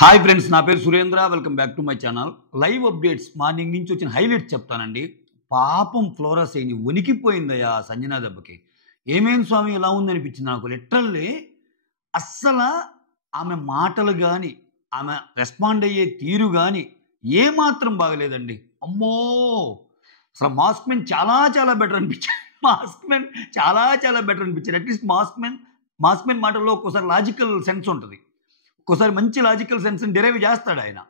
Hi friends, నా పేరు Surendra. Welcome back to my channel. Live updates morning నుంచి వచ్చిన హైలైట్స్ చెప్తానండి. పాపం ఫ్లోరా సైని వణికిపోయిందయ్యా సంజనా దెబ్బకి. ఏమేం స్వామి ఇలా ఉందనిపించింది నాకు. లిటరల్లీ అస్సల ఆమె మాటలు కానీ, ఆమె రెస్పాండ్ అయ్యే తీరు కానీ ఏమాత్రం బాగలేదండి. అమ్మో, అసలు మాస్క్ మెన్ చాలా చాలా బెటర్ అనిపించాడు. మాస్క్ మెన్ చాలా చాలా బెటర్ అనిపించాడు. అట్లీస్ట్ మాస్క్ మెన్ మాటల్లో ఒక్కోసారి లాజికల్ సెన్స్ ఉంటుంది. ఒక్కోసారి మంచి లాజికల్ సెన్స్ని డెరైవ్ చేస్తాడు ఆయన.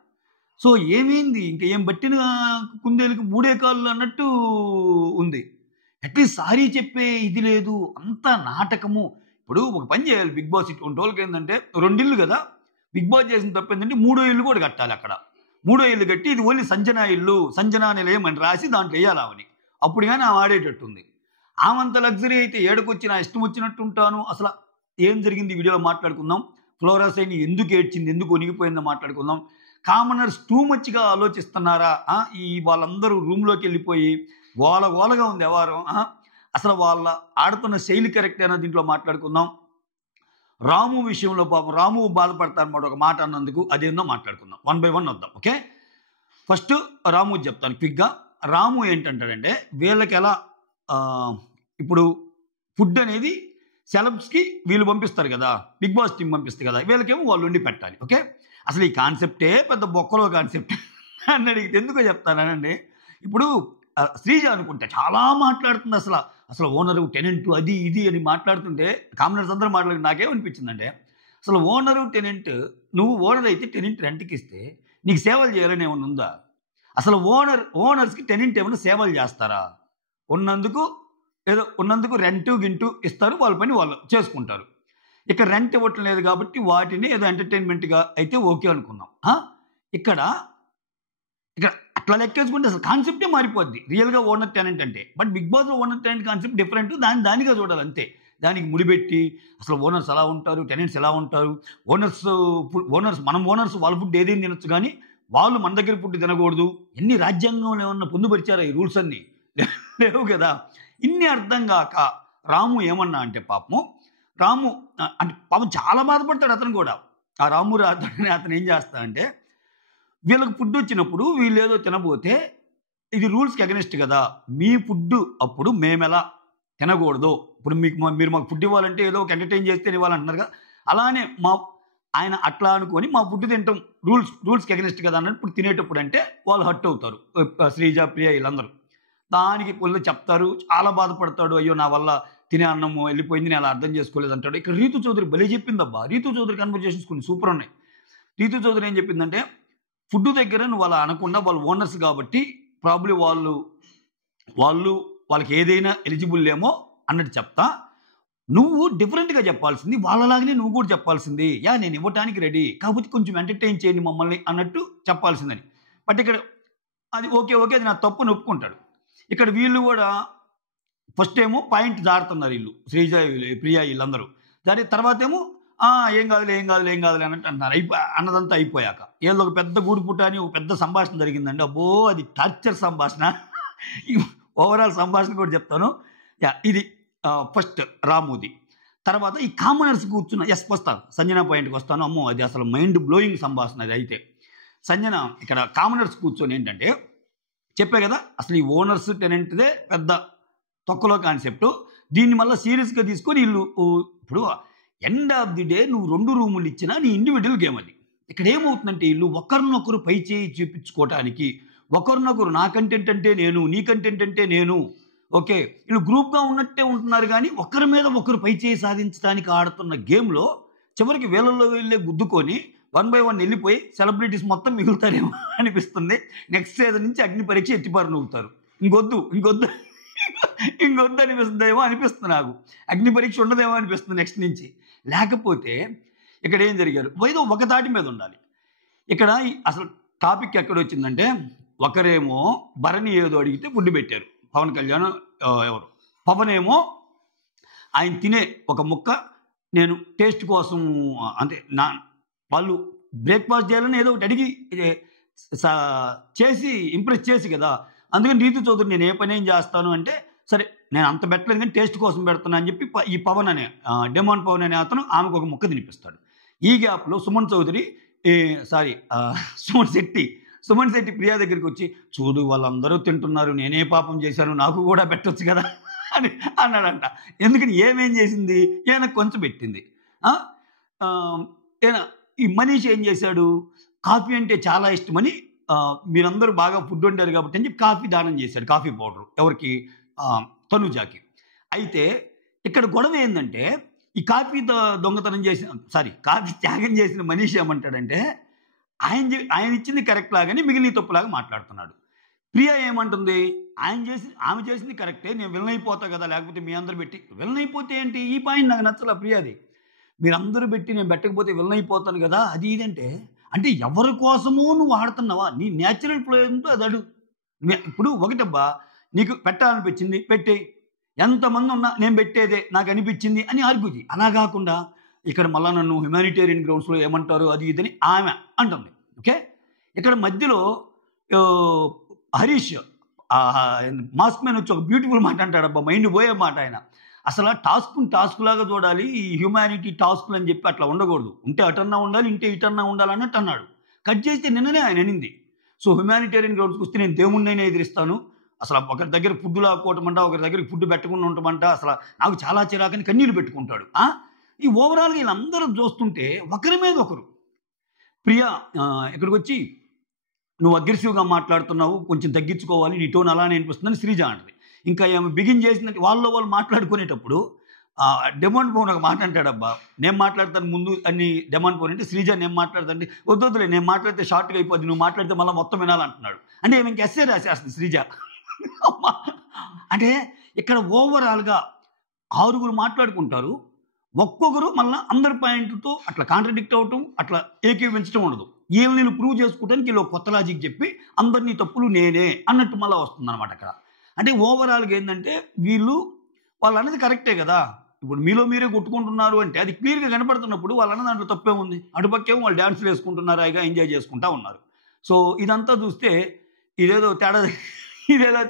సో ఏమైంది, ఇంకా ఏం పట్టిన కుందేలుకి మూడే కాళ్ళు అన్నట్టు ఉంది. అట్లీస్ట్ సారీ చెప్పే ఇది లేదు, అంత నాటకము. ఇప్పుడు ఒక పని చేయాలి బిగ్ బాస్. 20 రోజులకి ఏంటంటే 2 ఇళ్ళు కదా, బిగ్ బాస్ చేసిన తప్పు ఏంటంటే 3వ ఇల్లు కూడా కట్టాలి. అక్కడ 3వ ఇల్లు కట్టి ఇది ఓన్లీ సంజనా ఇల్లు, సంజనా నిలయం అని రాసి దాంట్లో వేయాలి ఆమెని. అప్పుడు కానీ ఆమె ఆడేటట్టుంది. ఆమంత లగ్జరీ అయితే ఏడకొచ్చి నా ఇష్టం వచ్చినట్టు ఉంటాను. అసలు ఏం జరిగింది వీడియోలో మాట్లాడుకుందాం. ఫ్లోరా సైని ఎందుకు ఏడ్చింది, ఎందుకు వణిగిపోయిందో మాట్లాడుకుందాం. కామనర్స్ టూ మచ్గా ఆలోచిస్తున్నారా? ఈ వాళ్ళందరూ రూమ్లోకి వెళ్ళిపోయి గోలగా ఉంది వ్యవహారం. అసలు వాళ్ళ ఆడుతున్న శైలి కరెక్ట్ అయినా దీంట్లో మాట్లాడుకుందాం. రాము విషయంలో పాపం రాము బాధపడతారన్నమాట ఒక మాట అన్నందుకు. అదేందో మాట్లాడుకుందాం. 1 by 1 వద్దాం. ఓకే, ఫస్ట్ రాము చెప్తాను క్విక్గా. రాము ఏంటంటాడంటే వీళ్ళకి ఎలా ఇప్పుడు ఫుడ్ అనేది సెలబ్స్కి వీళ్ళు పంపిస్తారు కదా, బిగ్ బాస్ టీం పంపిస్తారు కదా, వీళ్ళకేమో వాళ్ళు వండి పెట్టాలి. ఓకే, అసలు ఈ కాన్సెప్టే పెద్ద బొక్కలో కాన్సెప్ట్ అని అడిగితే ఎందుకో చెప్తానండి. ఇప్పుడు శ్రీజ అనుకుంటే చాలా మాట్లాడుతుంది. అసలు ఓనరు టెనెంట్ అది ఇది అని మాట్లాడుతుంటే కామనర్స్ అందరూ మాట్లాడి నాకేమనిపించిందంటే, అసలు ఓనరు టెనెంట్, నువ్వు ఓనర్ అయితే టెనెంట్ రెంట్కి ఇస్తే నీకు సేవలు చేయాలని ఏమైనా ఉందా? అసలు ఓనర్స్కి టెనెంట్ ఏమైనా సేవలు చేస్తారా? ఉన్నందుకు రెంటు గింటు ఇస్తారు, వాళ్ళ పని వాళ్ళు చేసుకుంటారు. ఇక్కడ రెంట్ ఇవ్వటం లేదు కాబట్టి వాటిని ఏదో ఎంటర్టైన్మెంట్గా అయితే ఓకే అనుకుందాం. ఇక్కడ అట్లా లెక్కేసుకుంటే అసలు కాన్సెప్టే మారిపోద్ది రియల్గా ఓనర్ టెనెంట్ అంటే. బట్ బిగ్ బాస్లో ఓనర్ టెనెంట్ కాన్సెప్ట్ డిఫరెంట్, దానిగా చూడాలి అంతే. దానికి ముడిపెట్టి అసలు ఓనర్స్ ఎలా ఉంటారు, టెనెంట్స్ ఎలా ఉంటారు, ఓనర్స్ మనం ఓనర్స్ వాళ్ళ ఫుడ్ ఏదైనా తినొచ్చు కానీ వాళ్ళు మన దగ్గర ఫుడ్ తినకూడదు. ఎన్ని రాజ్యాంగంలో ఏమన్నా పొందుపరిచారా ఈ రూల్స్ అన్నీ? లేవు కదా. ఇన్ని అర్థం కాక రాము ఏమన్నా అంటే రాము అంటే చాలా బాధపడతాడు అతను కూడా. ఆ రాము రాతాడని అతను ఏం చేస్తాడంటే, వీళ్ళకి ఫుడ్ వచ్చినప్పుడు వీళ్ళు ఏదో తినబోతే ఇది రూల్స్కి అగెనిస్ట్ కదా, మీ ఫుడ్ అప్పుడు మేమెలా తినకూడదు, ఇప్పుడు మీరు మాకు ఫుడ్ ఇవ్వాలంటే ఏదో ఒక ఎంటర్టైన్ చేస్తే ఇవ్వాలంటున్నారు కదా, అలానే ఆయన అట్లా అనుకొని మా ఫుడ్ తినటం రూల్స్కి అగెనిస్ట్ కదా అన్నట్టు ఇప్పుడు తినేటప్పుడు అంటే వాళ్ళు హర్ట్ అవుతారు. శ్రీజ, ప్రియ వీళ్ళందరూ దానికి వాళ్ళు చెప్తారు. చాలా బాధపడతాడు. అయ్యో నా వల్ల తినే అన్నము వెళ్ళిపోయింది, నేను అలా అర్థం చేసుకోలేదు అంటాడు. ఇక్కడ రీతు చౌదరి భలే చెప్పిందబ్బా. రీతు చౌదరి కన్వర్జేషన్స్ కొన్ని సూపర్ ఉన్నాయి. రీతు చౌదరి ఏం చెప్పిందంటే, ఫుడ్ దగ్గర నువ్వు అలా అనకుండా వాళ్ళు ఓనర్స్ కాబట్టి ప్రాబ్లీ వాళ్ళకి ఏదైనా ఎలిజిబుల్ ఏమో అన్నట్టు చెప్తా, నువ్వు డిఫరెంట్గా చెప్పాల్సింది, వాళ్ళలాగానే నువ్వు కూడా చెప్పాల్సింది. నేను ఇవ్వటానికి రెడీ, కాకపోతే కొంచెం ఎంటర్టైన్ చేయండి మమ్మల్ని అన్నట్టు చెప్పాల్సిందని. బట్ ఇక్కడ అది ఓకే అది నా తప్పుని ఒప్పుకుంటాడు. ఇక్కడ వీళ్ళు కూడా ఫస్ట్ ఏమో పాయింట్ జారుతున్నారు వీళ్ళు, శ్రీజ ప్రియా వీళ్ళందరూ. దాని తర్వాత ఏమో ఏం కాదులే అన్నట్టు అంటున్నారు. అన్నదంతా అయిపోయాక ఏదో ఒక పెద్ద గూడుపుట అని ఒక పెద్ద సంభాషణ జరిగిందండి. అబ్బో, అది టార్చర్ సంభాషణ. ఓవరాల్ సంభాషణ కూడా చెప్తాను. ఇది ఫస్ట్ రాముది. తర్వాత ఈ కామనర్స్ కూర్చున్న వస్తాను, సంజన పాయింట్కి వస్తాను. అమ్మో, అది అసలు మైండ్ బ్లోయింగ్ సంభాషణ అది. అయితే సంజన ఇక్కడ కామనర్స్ కూర్చొని ఏంటంటే, చెప్పే కదా అసలు ఈ ఓనర్స్ టెనెంట్దే పెద్ద తొక్కలో కాన్సెప్ట్, దీన్ని మళ్ళీ సీరియస్గా తీసుకొని వీళ్ళు ఇప్పుడు ఎండ్ ఆఫ్ ది డే నువ్వు 2 రూములు ఇచ్చినా నీ ఇండివిజువల్ గేమ్ అది. ఇక్కడ ఏమవుతుందంటే వీళ్ళు ఒకరినొకరు పై చేయి చూపించుకోవటానికి, ఒకరినొకరు నా కంటెంట్ అంటే నేను, నీ కంటెంట్ అంటే నేను, ఓకే వీళ్ళు గ్రూప్గా ఉన్నట్టే ఉంటున్నారు కానీ ఒకరి మీద ఒకరు పై చేయి సాధించడానికి ఆడుతున్న గేమ్లో చివరికి వీళ్ళల్లో వీళ్ళే గుద్దుకొని 1 by 1 వెళ్ళిపోయి సెలబ్రిటీస్ మొత్తం మిగులుతారేమో అనిపిస్తుంది. నెక్స్ట్ సీజన్ నుంచి అగ్ని పరీక్ష ఎత్తిపారు నవ్వుతారు. ఇంకొద్దు అనిపిస్తుందేమో అనిపిస్తుంది నాకు. అగ్ని పరీక్ష ఉండదేమో అనిపిస్తుంది నెక్స్ట్ నుంచి. లేకపోతే ఇక్కడ ఏం జరిగారు, ఏదో ఒక తాటి మీద ఉండాలి. ఇక్కడ అసలు టాపిక్ ఎక్కడ వచ్చిందంటే, ఒకరేమో భరణి ఏదో అడిగితే ఫుడ్ పెట్టారు. పవన్ కళ్యాణ్ ఎవరు పవన్ ఏమో ఆయన తినే ఒక ముక్క నేను టేస్ట్ కోసం అంటే వాళ్ళు బ్రేక్ఫాస్ట్ చేయాలని ఏదో ఒకటి అడిగి చేసి ఇంప్రెస్ చేసి కదా, అందుకని రీతు చౌదరి నేను ఏ పని ఏం చేస్తాను అంటే, సరే నేను అంత పెట్టలేదు కానీ టేస్ట్ కోసం పెడుతున్నా అని చెప్పి ఈ పవన్ అనే డెమాన్ పవన్ అనే అతను ఆమెకు ఒక ముక్క తినిపిస్తాడు. ఈ గ్యాప్లో సుమన్ చౌదరి సారీ సుమన్ శెట్టి ప్రియా దగ్గరికి వచ్చి, చూడు వాళ్ళందరూ తింటున్నారు, నేనే పాపం చేశాను, నాకు కూడా పెట్టొచ్చు కదా అని అన్నాడంట. ఎందుకని ఏమేం చేసింది, ఈయన కొంచెం పెట్టింది. ఈయన ఈ మనీష్ ఏం చేశాడు, కాఫీ అంటే చాలా ఇష్టమని మీరందరూ బాగా ఫుడ్ వండారు కాబట్టి అని చెప్పి కాఫీ దానం చేశాడు, కాఫీ పౌడర్ ఎవరికి, తనుజాకి. అయితే ఇక్కడ గొడవ ఏంటంటే, ఈ కాఫీ దొంగతనం కాఫీ త్యాగం చేసిన మనీష్ ఏమంటాడంటే, ఆయన ఇచ్చింది కరెక్ట్ లాగానే మిగిలిన తప్పులాగా మాట్లాడుతున్నాడు. ప్రియ ఏమంటుంది, ఆమె చేసింది కరెక్టే, నేను విలన్ అయిపోతా కదా, లేకపోతే మీ అందరూ పెట్టి విలన్ అయిపోతే ఏంటి, ఈ పాయింట్ నాకు నచ్చల ప్రియాది. మీరందరూ పెట్టి నేను పెట్టకపోతే విలన్ అయిపోతాను కదా, అది ఇదంటే, అంటే ఎవరి కోసమో నువ్వు ఆడుతున్నావా, నీ న్యాచురల్ ఫ్లో ఏంటో అది అడుగు. ఇప్పుడు ఒకటబ్బా, నీకు పెట్టాలనిపించింది పెట్టే, ఎంతమంది ఉన్నా నేను పెట్టేదే నాకు అనిపించింది అని ఆర్గ్యూజీ. అలా కాకుండా ఇక్కడ మళ్ళీ నన్ను హ్యుమానిటేరియన్ గ్రౌండ్స్లో ఏమంటారు అది ఇదని ఆమె అంటుంది. ఓకే, ఇక్కడ మధ్యలో హరీష్ మాస్క్ మ్యాన్ వచ్చి ఒక బ్యూటిఫుల్ మాట అంటాడబ్బా, మైండ్ పోయే మాట. ఆయన అసలు టాస్క్ లాగా చూడాలి, ఈ హ్యుమానిటీ టాస్క్లు అని చెప్పి అట్లా ఉండకూడదు, ఉంటే అటన్నా ఉండాలి, ఇంటే ఇటన్నా ఉండాలి అన్నట్టు అన్నాడు. కట్ చేస్తే నిన్ననే ఆయన అనింది, సో హ్యుమానిటేరియన్ గ్రౌండ్స్కి వస్తే నేను దేవుణ్ణైనా ఎదిరిస్తాను, అసలు ఒకరి దగ్గర ఫుడ్ లాక్కోవటమంట, ఒకరి దగ్గర ఫుడ్ పెట్టకుండా ఉండమంట, అసలు నాకు చాలా చిరాకని కన్నీళ్ళు పెట్టుకుంటాడు. ఈ ఓవరాల్గా వీళ్ళందరూ చూస్తుంటే ఒకరి మీద ఒకరు. ప్రియా ఇక్కడికి వచ్చి, నువ్వు అగ్రెసివ్గా మాట్లాడుతున్నావు, కొంచెం తగ్గించుకోవాలి, నీ టోన్ అలానే అనిపిస్తుందని శ్రీజ అంటది. ఇంకా ఏమి బిగిన్ చేసినట్టు వాళ్ళు మాట్లాడుకునేటప్పుడు డెమాండ్ పవన్ ఒక మాట అంటాడబ్బా, నేను మాట్లాడతాను ముందు అని డెమాండ్ పవన్ అంటే, శ్రీజ నేను మాట్లాడతాను, వద్దులే నేను మాట్లాడితే షార్ట్గా అయిపోద్ది, నువ్వు మాట్లాడితే మళ్ళీ మొత్తం వినాలంటున్నాడు. అంటే ఏమి ఇంక ఎస్సే రాసేస్తుంది శ్రీజ. అంటే ఇక్కడ ఓవరాల్గా 6 మాట్లాడుకుంటారు, ఒక్కొక్కరు మళ్ళీ అందరి పాయింట్తో అట్లా కాంట్రడిక్ట్ అవ్వటం, అట్లా ఏకీవించడం ఉండదు. వీళ్ళు ప్రూవ్ చేసుకోవడానికి వీళ్ళు కొత్త లాజిక్ చెప్పి అందరినీ తప్పులు నేనే అన్నట్టు మళ్ళీ వస్తుంది అనమాట అక్కడ. అంటే ఓవరాల్గా ఏంటంటే, వాళ్ళు అన్నది కరెక్టే కదా, ఇప్పుడు మీలో మీరే కొట్టుకుంటున్నారు అంటే అది క్లియర్గా కనపడుతున్నప్పుడు వాళ్ళు అన్న దాంట్లో తప్పే ఉంది. అటుపక్కేమో వాళ్ళు డ్యాన్స్లు వేసుకుంటున్నారు, హాయిగా ఎంజాయ్ చేసుకుంటూ ఉన్నారు. సో ఇదంతా చూస్తే ఇదేదో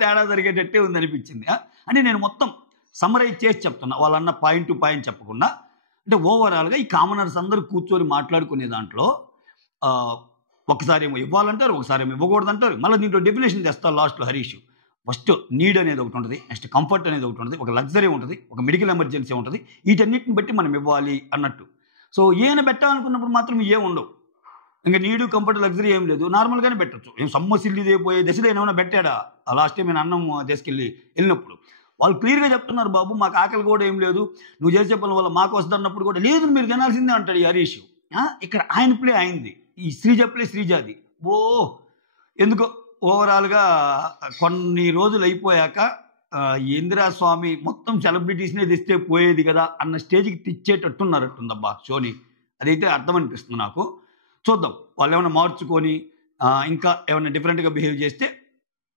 తేడా జరిగేటట్టే ఉంది అనిపించింది. అంటే నేను మొత్తం సమ్మరైజ్ చేసి చెప్తున్నా, వాళ్ళన్న పాయింట్ టు పాయింట్ చెప్పకుండా. అంటే ఓవరాల్గా ఈ కామనర్స్ అందరూ కూర్చొని మాట్లాడుకునే దాంట్లో ఒకసారి ఏమో ఇవ్వాలంటారు, ఒకసారి ఏమో ఇవ్వకూడదంటారు, మళ్ళీ దీంట్లో డెఫినేషన్ తెస్తారు లాస్ట్లో హరీష్. ఫస్ట్ నీడ్ అనేది ఒకటి ఉంటుంది, నెక్స్ట్ కంఫర్ట్ అనేది ఒకటి ఉంటుంది, ఒక లగ్జరీ ఉంటుంది, ఒక మెడికల్ ఎమర్జెన్సీ ఉంటుంది, వీటన్నిటిని బట్టి మనం ఇవ్వాలి అన్నట్టు. సో ఈయన పెట్టాలనుకున్నప్పుడు మాత్రం ఏం ఉండవు, ఇంకా నీడు కంఫర్ట్ లగ్జరీ ఏం లేదు, నార్మల్గానే పెట్టచ్చు. ఏం సమ్మసిల్లిదే పోయే దశలో ఏమైనా పెట్టాడా, లాస్ట్ టైం నేను అన్నం వెళ్ళినప్పుడు వాళ్ళు క్లియర్గా చెప్తున్నారు, బాబు మాకు ఆకలి కూడా ఏం లేదు, నువ్వు చేసే పనుల వల్ల మాకు వస్తున్నప్పుడు కూడా లేదు, మీరు తినాల్సిందే అంటాడు ఈ హరీష్. ఇక్కడ ఆయన ప్లే అయింది, ఈ శ్రీజ ప్లే శ్రీజాది. ఎందుకో ఓవరాల్గా కొన్ని రోజులు అయిపోయాక ఇందిరాస్వామి మొత్తం సెలబ్రిటీస్నే తెస్తే పోయేది కదా అన్న స్టేజ్కి తెచ్చేటట్టున్నారట్టుందబ్బా షోని. అదైతే అర్థం అనిపిస్తుంది నాకు. చూద్దాం వాళ్ళు ఏమైనా మార్చుకొని ఇంకా ఏమైనా డిఫరెంట్గా బిహేవ్ చేస్తే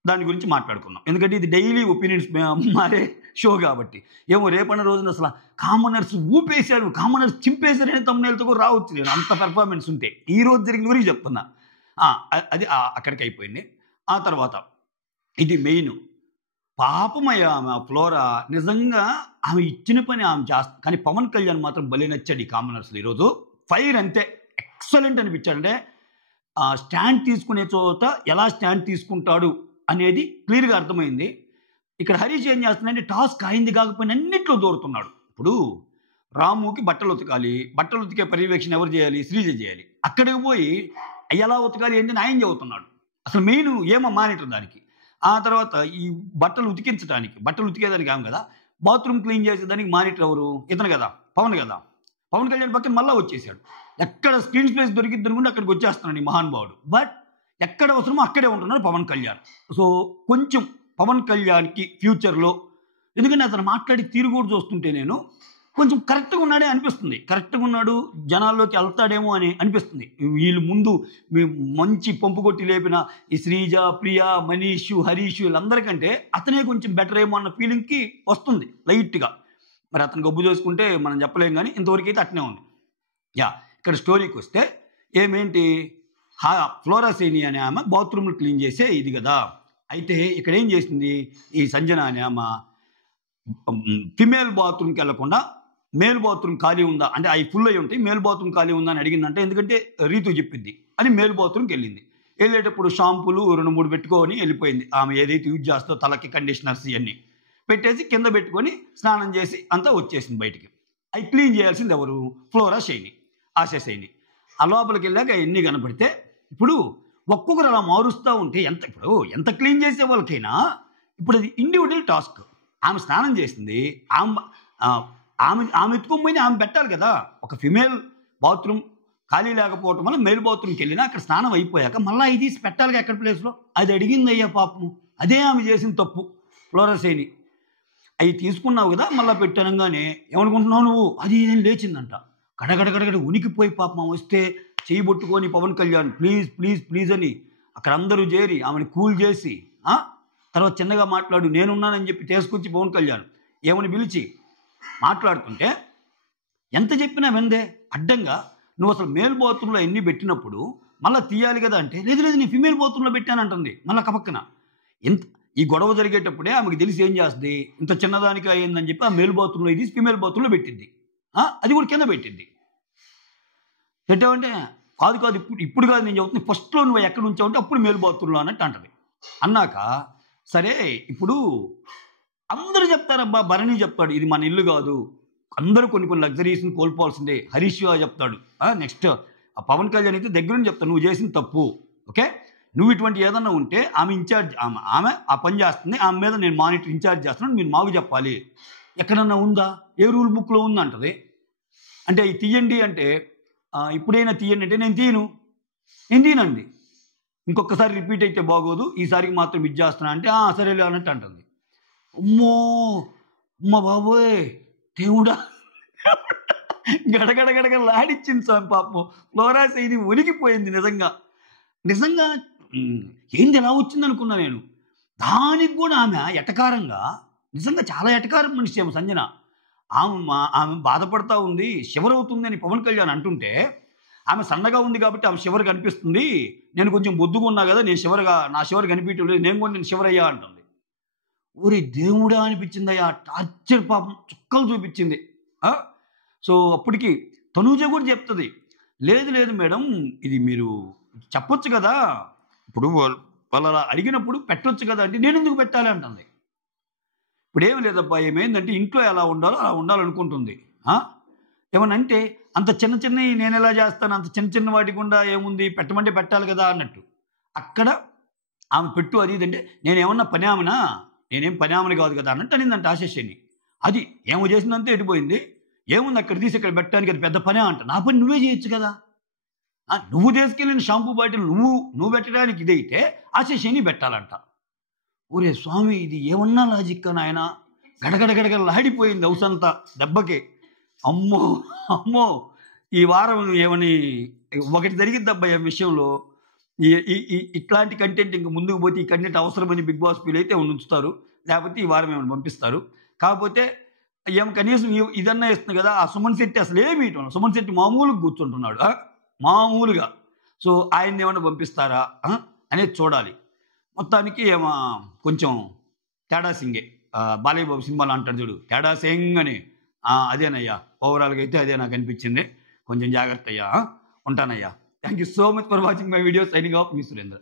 దాని గురించి మాట్లాడుకుందాం. ఎందుకంటే ఇది డైలీ ఒపీనియన్స్ మారే షో కాబట్టి. ఏమో రేపన్న రోజున అసలు కామనర్స్ ఊపేశారు, కామనర్స్ చింపేశారు అనే తమ్ముళ్ళతో కూడా రావచ్చు, నేను అంత పెర్ఫార్మెన్స్ ఉంటే. ఈ రోజు జరిగిన గురించి చెప్తున్నా. అది అక్కడికి అయిపోయింది. ఆ తర్వాత ఇది మెయిన్, పాపమయ్య ఆమె ఫ్లోరా, నిజంగా ఆమె ఇచ్చిన పని ఆమె చేస్తా, కానీ పవన్ కళ్యాణ్ మాత్రం భలే నచ్చాడు ఈ కామనర్స్లో ఈరోజు. ఫైర్ అంతే ఎక్సలెంట్ అనిపించాడంటే, స్టాండ్ తీసుకునే చోట ఎలా స్టాండ్ తీసుకుంటాడు అనేది క్లియర్గా అర్థమైంది. ఇక్కడ హరీష్ ఏం చేస్తున్నాడంటే, టాస్క్ అయింది కాకపోయినా అన్నింటిలో దూరుతున్నాడు. ఇప్పుడు రాముకి బట్టలు ఉతకాలి, బట్టలు ఉతికే పర్యవేక్షణ ఎవరు చేయాలి, శ్రీజ చేయాలి. అక్కడికి పోయి ఎలా ఉతకాలి ఏంటి ఆయన చెబుతున్నాడు. అసలు మెయిన్ ఏమో మానిటర్ దానికి. ఆ తర్వాత ఈ బట్టలు ఉతికేదానికి ఆమె కదా, బాత్రూమ్ క్లీన్ చేసేదానికి మానిటర్ ఎవరు, ఇతను కదా, పవన్ కదా. పవన్ కళ్యాణ్ పక్కన మళ్ళీ వచ్చేసాడు. ఎక్కడ స్క్రీన్ స్పేస్ దొరికిద్ది అనుకుంటే అక్కడికి వచ్చేస్తున్నాడు ఈ మహానుభావుడు. బట్ ఎక్కడ అవసరమో అక్కడే ఉంటున్నాడు పవన్ కళ్యాణ్. సో కొంచెం పవన్ కళ్యాణ్కి ఫ్యూచర్లో, ఎందుకంటే అతను మాట్లాడి తీరు కూడా చూస్తుంటే నేను కొంచెం కరెక్ట్గా ఉన్నాడే అనిపిస్తుంది. కరెక్ట్గా ఉన్నాడు, జనాల్లోకి వెళ్తాడేమో అని అనిపిస్తుంది. వీళ్ళు ముందు మంచి పంపు కొట్టి లేపిన ఈ శ్రీజ, ప్రియా, మనీష్, హరీష్ వీళ్ళందరికంటే అతనే కొంచెం బెటర్ ఏమో అన్న ఫీలింగ్కి వస్తుంది లైట్గా. మరి అతను గబ్బు చేసుకుంటే మనం చెప్పలేం, కానీ ఇంతవరకు అయితే అట్నే ఉంది. ఇక్కడ స్టోరీకి వస్తే ఏమేంటి, ఫ్లోరా సేని అనే ఆమె బాత్రూమ్లు క్లీన్ చేసే ఇది కదా. అయితే ఇక్కడ ఏం చేసింది, ఈ సంజన అనే ఆమె ఫిమేల్ బాత్రూమ్కి వెళ్లకుండా మేల్ బాత్రూమ్ ఖాళీ ఉందా అంటే అవి ఫుల్ అయి ఉంటాయి, మేల్ బాత్రూమ్ ఖాళీ ఉందా అని అడిగిందంటే, ఎందుకంటే రీతు చెప్పింది అని మేల్ బాత్రూమ్కి వెళ్ళింది. వెళ్ళేటప్పుడు షాంపూలు 2, 3 పెట్టుకొని వెళ్ళిపోయింది. ఆమె ఏదైతే యూజ్ చేస్తో తలకి కండిషనర్స్ ఇవన్నీ పెట్టేసి కింద పెట్టుకొని స్నానం చేసి అంతా వచ్చేసింది బయటికి. అవి క్లీన్ చేయాల్సింది ఎవరు? ఫ్లోరా షైని, ఆశా షైని. ఆ లోపలికి వెళ్ళాక అవన్నీ కనపడితే ఇప్పుడు ఒక్కొక్కరు అలా మారుస్తూ ఉంటే ఎంత క్లీన్ చేసే వాళ్ళకైనా ఇప్పుడు అది ఇండివిజువల్ టాస్క్. ఆమె స్నానం చేసింది, ఆమె ఎత్తుకొని ఆమె పెట్టాలి కదా. ఒక ఫిమేల్ బాత్రూమ్ ఖాళీ లేకపోవటం వల్ల మేల్ బాత్రూమ్కి వెళ్ళినా అక్కడ స్నానం అయిపోయాక మళ్ళీ ఇది తీసి పెట్టాలిగా ఎక్కడ ప్లేస్లో. అది అడిగింది అయ్యా పాపము, అదే ఆమె చేసిన తప్పు. ఫ్లోరా షైని అవి తీసుకున్నావు కదా మళ్ళీ పెట్టనగానే ఏమనుకుంటున్నావు నువ్వు, అది ఇదని లేచిందంట. గడగడగడగడ ఉనికిపోయి పాపం వస్తే చేయబొట్టుకొని Pawan Kalyan please please please అని అక్కడ అందరూ చేరి ఆమెను కూల్ చేసి తర్వాత చిన్నగా మాట్లాడు నేనున్నానని చెప్పి తీసుకొచ్చి పవన్ కళ్యాణ్ ఏమని పిలిచి మాట్లాడుతుంటే ఎంత చెప్పినా విందే. అడ్డంగా నువ్వు అసలు మేల్ బాత్రూంలో ఎన్ని పెట్టినప్పుడు మళ్ళీ తీయాలి కదా అంటే, లేదు లేదు నేను ఫిమేల్ బాత్రూంలో పెట్టానంటుంది. మళ్ళీ కపక్కన ఈ గొడవ జరిగేటప్పుడే ఆమెకు తెలిసి ఏం చేస్తుంది, ఇంత చిన్నదానికి అయ్యిందని చెప్పి ఆ మేల్ బాత్రూంలో ఇది ఫిమేల్ బాత్రూంలో పెట్టింది. అది కూడా కింద పెట్టింది. పెట్టావంటే కాదు కాదు ఇప్పుడు కాదు నేను చెబుతుంది, ఫస్ట్లో నువ్వు ఎక్కడ ఉంచావంటే అప్పుడు మేల్ బాత్రూంలో అన్నట్టు అంటది. అన్నాక సరే ఇప్పుడు అందరూ చెప్తారబ్బా, భరణి చెప్తాడు ఇది మన ఇల్లు కాదు, అందరూ కొన్ని లగ్జరీస్ని కోల్పోవాల్సిందే, హరీష్ చెప్తాడు, నెక్స్ట్ ఆ పవన్ కళ్యాణ్ అయితే దగ్గరుండి చెప్తాడు నువ్వు చేసిన తప్పు, ఓకే నువ్వు ఇటువంటి ఏదన్నా ఉంటే ఆమె ఇన్ఛార్జ్, ఆమె ఆ పని చేస్తుంది, ఆమె మీద నేను మానిటర్ ఇన్ఛార్జ్ చేస్తున్నాను మీరు మాకు చెప్పాలి. ఎక్కడన్నా ఉందా, ఏ రూల్ బుక్లో ఉందంటది. అంటే ఇది తీయండి అంటే ఇప్పుడైనా తీయండి అంటే నేను తీయనండి, ఇంకొకసారి రిపీట్ అయితే బాగోదు, ఈసారికి మాత్రం ఇది చేస్తున్నా అంటే సరేలే అన్నట్టు అంటుంది. అమ్మ బాబోయ్ దేవుడా, గడగడగడగ లాడిచ్చింది స్వామి పాపం. ఫ్లోరా షైని ఉనికిపోయింది నిజంగా ఏంది ఎలా వచ్చింది అనుకున్నా నేను. దానికి కూడా ఆమె ఎటకారంగా, నిజంగా చాలా ఎటకారం మనిషి ఆమె సంజన. ఆమె బాధపడతా ఉంది, షివర్ అవుతుంది అని పవన్ కళ్యాణ్ అంటుంటే, ఆమె సన్నగా ఉంది కాబట్టి ఆమె షివర్ కనిపిస్తుంది, నేను కొంచెం బొద్దుగా ఉన్నా కదా నా షివర్ కనిపించడం లేదు, నేను షివర్ అయ్యా అంటుంది. ఊరి దేవుడా అనిపించిందయ్యా, టార్చర్ పాపం చుక్కలు చూపించింది. సో అప్పటికి తనూజ కూడా చెప్తుంది, లేదు లేదు మేడం ఇది మీరు చెప్పొచ్చు కదా, ఇప్పుడు వాళ్ళు అలా అడిగినప్పుడు పెట్టొచ్చు కదా అంటే నేను ఎందుకు పెట్టాలి అంటుంది. ఇప్పుడు ఏమి లేదబ్బా, ఏమైందంటే ఇంట్లో ఎలా ఉండాలో అలా ఉండాలనుకుంటుంది. ఏమనంటే అంత చిన్నవి నేను ఎలా చేస్తాను, అంత చిన్న వాటి గుండా ఏముంది, పెట్టమంటే పెట్టాలి కదా అన్నట్టు. అక్కడ ఆమె పెట్టు అది ఇదంటే నేనేమన్నా పనామనా, నేనేం పనామని కాదు కదా అన్నట్టు అనిందంట ఆశా షైని. అది ఏమో చేసిందంటే ఎడిపోయింది, ఏముంది అక్కడ తీసి ఇక్కడ పెట్టడానికి, అది పెద్ద పనే అంట. నా పని నువ్వే చేయొచ్చు కదా, నువ్వు తీసుకెళ్ళిన షాంపూ బాటిల్ నువ్వు పెట్టడానికి ఇదైతే ఆశా షైని పెట్టాలంట. ఒరే స్వామి ఇది ఏమన్నా లాజిక్ నాయన, గడగడగడగ లాడిపోయింది హౌస్ అంతా దెబ్బకి. అమ్మో ఈ వారం ఏమని ఒకటి జరిగిద్దబ్బా ఈ విషయంలో. ఇట్లాంటి కంటెంట్ ఇంక ముందుకు పోతే ఈ కంటెంట్ అవసరమని బిగ్ బాస్ ఫీల్ అయితే ఉంచుతారు, లేకపోతే ఈ వారం ఏమైనా పంపిస్తారు. కాకపోతే కనీసం ఇదన్నా ఇస్తుంది కదా. ఆ సుమన్ శెట్టి అసలు ఏమి ఇవ్వడం, సుమన్ శెట్టి మామూలుగా కూర్చుంటున్నాడు మామూలుగా. సో ఆయన్ని ఏమైనా పంపిస్తారా అనేది చూడాలి. మొత్తానికి కొంచెం తేడా సింగే, బాలయ్య బాబు సినిమాలో అంటాడు చూడు తేడా సింగ్ అని, అదేనయ్యా ఓవరాల్గా అయితే అదే నాకు అనిపించింది. కొంచెం జాగ్రత్త అయ్యా, ఉంటానయ్యా. Thank you so much for watching my video. Signing off మీ సురేంద్ర.